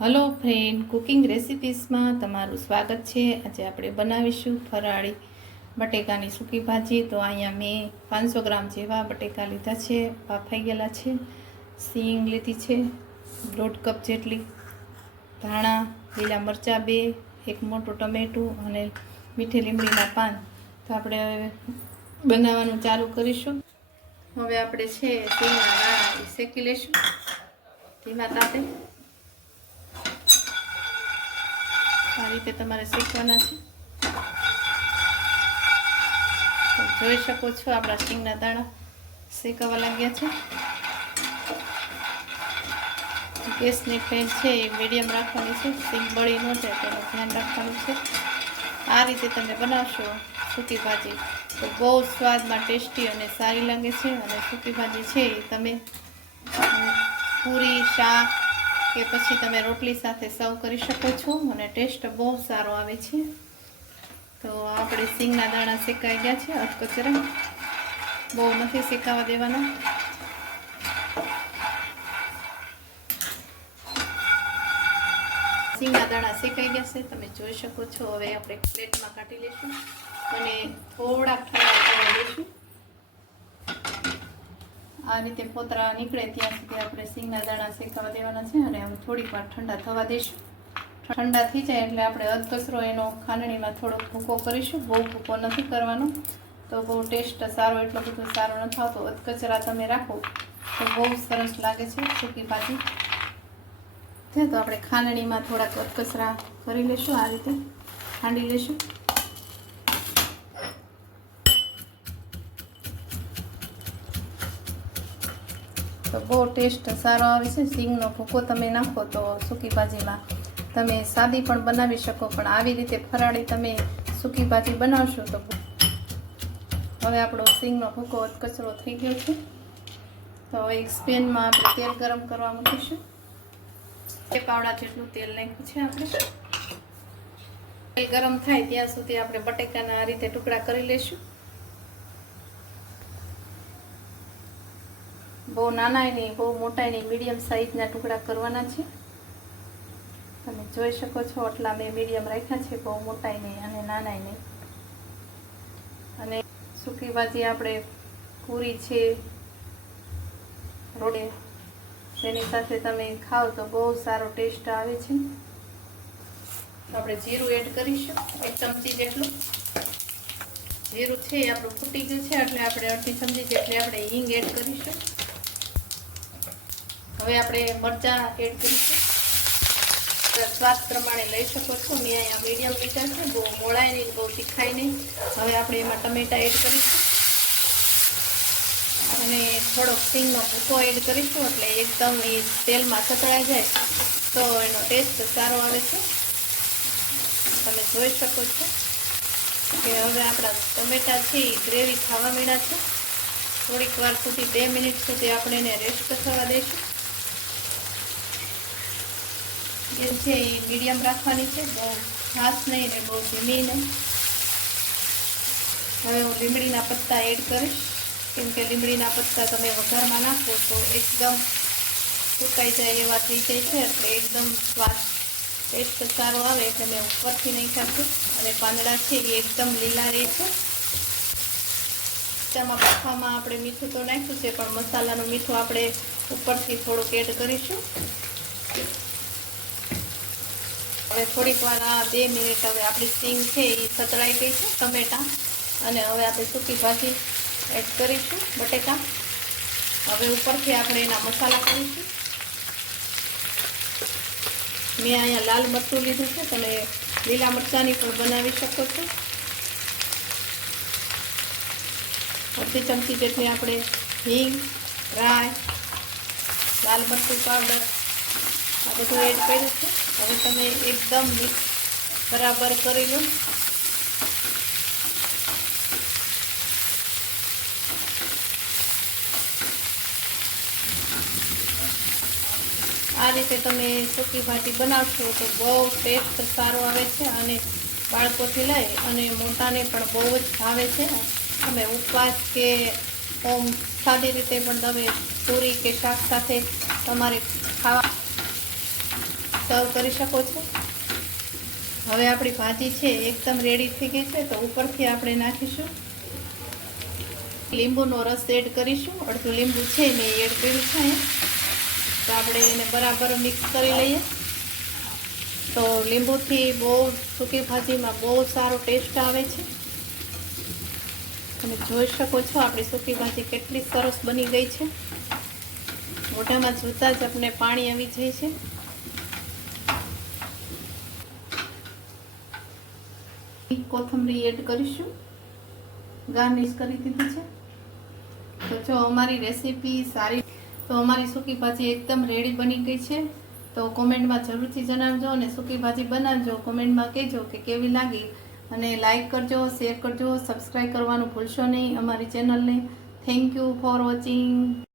Hello friend, cooking રેસિપીસમાં તમારું સ્વાગત છે। આજે આપણે બનાવીશું ફરાળી બટેકાની સૂકી ભાજી। તો અહીંયા મેં 500 ગ્રામ જેવા બટેકા લીધા છે, બાફાઈ ગયેલા છે। સીંગ લીધી છે 1.5 કપ જેટલી, ધાણા, લીલા મરચાં 2, એક મોટું ટમેટું અને મીઠી લીમડીના પાન। તો આપણે હવે બનાવવાનું ચાલુ કરીશું। હવે આપણે છે સીંગના દાણા શેકી લઈશું ધીમા તાપે। આ રીતે તમારે શેકવાના છે। તો જોઈ શકો છો આપણા સિંગના દાણા શેકાવા લાગ્યા છે। ગેસની ફ્લેમ છે એ મીડિયમ રાખવાની છે, સિંગ બળી ન જાય તેનું ધ્યાન રાખવાનું છે। આ રીતે તમે બનાવશો સૂકી ભાજી તો બહુ સ્વાદમાં ટેસ્ટી અને સારી લાગે છે। અને સૂકી ભાજી છે એ તમે પૂરી, શાક કે પછી તમે રોટલી સાથે સર્વ કરી શકો છો અને ટેસ્ટ બહુ સારો આવે છે। તો આપણે સિંગના દાણા શેકાઈ ગયા છે અધકચરા, બહુ નથી શેકાવા દેવાના। સિંગના દાણા શેકાઈ ગયા છે, તમે જોઈ શકો છો। હવે આપણે પ્લેટમાં કાઢી લઈશું અને થોડાક ઠંડા થવા દઈશું। આ રીતે પોતરા નીકળે ત્યાં સુધી આપણે સિંગના દાણા શેકાવા દેવાના છે અને હવે થોડીક વાર ઠંડા થવા દઈશું। ઠંડા થઈ જાય એટલે આપણે અધકચરો એનો ખાંડણીમાં થોડોક ભૂકો કરીશું, બહુ ભૂકો નથી કરવાનો, તો બહુ ટેસ્ટ સારો એટલો બધો સારો નથી આવતો। અધકચરા તમે રાખો તો બહુ સરસ લાગે છે સૂકી ભાજી। તો આપણે ખાંડણીમાં થોડાક અધકચરા કરી લઈશું, આ રીતે ખાંડી લઈશું। તો બહુ ટેસ્ટ સારો આવે છે। સિંગનો ભૂકો તમે નાખો તો સૂકી ભાજીમાં તમે સાદી પણ બનાવી શકો, પણ આવી રીતે ફરાળી તમે સૂકી ભાજી બનાવશો તો હવે આપણો સિંગનો ભૂકો કચરો થઈ ગયો છે। તો હવે એક પેનમાં આપણે તેલ ગરમ કરવા મૂકીશું। 2 પાવડા જેટલું તેલ નાખ્યું છે આપણે। તેલ ગરમ થાય ત્યાં સુધી આપણે બટેકાના આ રીતે ટુકડા કરી લઈશું। બહુ નાના નહીં, બહુ મોટા નહીં, મીડિયમ સાઈઝના ટુકડા કરવાના છે। તમે જોઈ શકો છો આટલા મેં મીડિયમ રાખ્યા છે, બહુ મોટા નહીં અને નાના નહીં। અને સૂકી ભાજી આપણે પૂરી છે, રોટલી, તેની સાથે તમે ખાઓ તો બહુ સારો ટેસ્ટ આવે છે। આપણે જીરું એડ કરીશું 1 ચમચી જેટલું। જીરું છે એ આપણું ફૂટી ગયું છે એટલે આપણે 1/2 ચમચી જેટલી આપણે હિંગ એડ કરીશું। હવે આપણે મરચાં એડ કરીશું, સ્વાદ પ્રમાણે લઈ શકો છો। મેં અહીંયા મીડિયમ લીધા છે, બહુ મોળાય નહીં, બહુ તીખાય નહીં। હવે આપણે એમાં ટમેટા એડ કરીશું અને થોડોક સિંગનો ભૂકો એડ કરીશું, એટલે એકદમ એ તેલમાં સતળાઈ જાય તો એનો ટેસ્ટ સારો આવે છે। તમે જોઈ શકો છો કે હવે આપણા ટમેટા છે એ ગ્રેવી થવા માંડ્યા છે। થોડીક વાર સુધી 2 મિનિટ સુધી આપણે એને રેસ્ટ થવા દઈશું। એ છે એ મીડિયમ રાખવાની છે, બહુ ફાસ્ટ નહીં ને બહુ ધીમી નહીં। હવે હું લીમડીના પત્તા એડ કરીશ, કેમ કે લીમડીના પત્તા તમે વઘારમાં નાખો તો એકદમ સુકાઈ જાય એવા થઈ જાય છે, એટલે એકદમ સ્વાદ ટેસ્ટ સારો આવે એટલે મેં ઉપરથી નાખ્યા છે। અને પાંદડા છે એ એકદમ લીલા રહે છે। તેમાં બફામાં આપણે મીઠું તો નાખ્યું છે, પણ મસાલાનું મીઠું આપણે ઉપરથી થોડુંક એડ કરીશું। હવે થોડીક વાર 2 મિનિટ હવે આપણી સિંગ છે એ સતળાઈ ગઈ છે ટમેટા, અને હવે આપણે સૂકી ભાજી એડ કરીશું બટેકા। હવે ઉપરથી આપણે એના મસાલા કરીશું। મેં અહીંયા લાલ મરચું લીધું છે, તમે લીલા મરચાંની પણ બનાવી શકો છો। 1/2 ચમચી જેટલી આપણે હિંગ, રાઈ, લાલ મરચું પાવડર આ બધું એડ કર્યું છે। હવે તમે એકદમ મિક્સ બરાબર કરી લો। આ રીતે તમે સૂકી ભાજી બનાવશો તો બહુ ટેસ્ટ સારો આવે છે અને બાળકોથી લઈ અને મોટાને પણ બહુ જ ભાવે છે। તમે ઉપવાસ કે સાદી રીતે પણ તમે પૂરી કે શાક સાથે તમારે ખાવા સર્વ કરી શકો છો. હવે આપણી ભાજી છે એકદમ રેડી થઈ ગઈ છે. તો ઉપરથી આપણે નાખીશું લીંબુનો રસ એડ કરીશું. અડધું લીંબુ છે મેં એડ કર્યું છે. તો આપણે એને બરાબર મિક્સ કરી લઈએ. તો લીંબુથી બહુ સૂકી ભાજીમાં બહુ સારો ટેસ્ટ આવે છે. તમે જોઈ શકો છો આપણી સૂકી ભાજી કેટલી સરસ બની ગઈ છે. મોઢામાં જોતા જ આપણે પાણી આવી જાય છે. કોથમરી એડ કરીશું. ગાર્નિશ કરી દીધી છે. તો જો અમારી રેસીપી સારી, તો અમારી સૂકી ભાજી એકદમ રેડી બની ગઈ છે. તો કોમેન્ટમાં જરૂરથી જણાવજો અને સૂકી ભાજી બનાવજો. કોમેન્ટમાં કહેજો કે કેવી લાગી અને લાઈક કરજો, શેર કરજો, સબસ્ક્રાઈબ કરવાનું ભૂલશો નહીં અમારી ચેનલને. Thank you for watching.